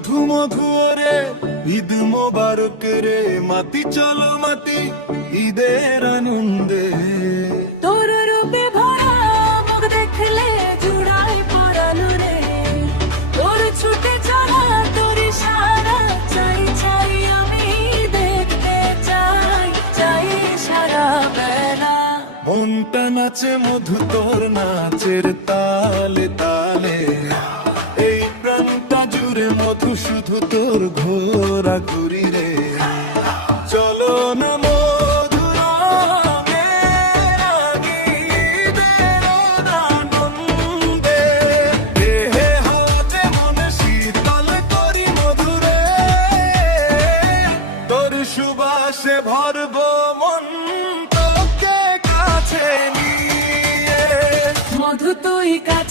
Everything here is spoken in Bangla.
মধু মধু রে ঈদ মোবারক রে, মাতি চলো মাতি ঈদের আনন্দে। তোর রূপে ভরা মুখ দেখলে জুড়াই পরানো রে, তোর ছুটে চলা তোর সারা চাই চাই আমি দেখতে চাই চাই সারা বেলা। মনটা নাচে মধু তোর নাচের তালে তালে, এই প্রাণটা জুড়ে মধু শুধু তোর ঘোরা ঘুরি রে। চলো না মধুর ঈদের আনন্দে, দেহে হাতে মনে শীতল করি মধুরে, তোর সুবাসে ভরবো মন তোকে কাছে নিয়ে। মধু তুই কাছে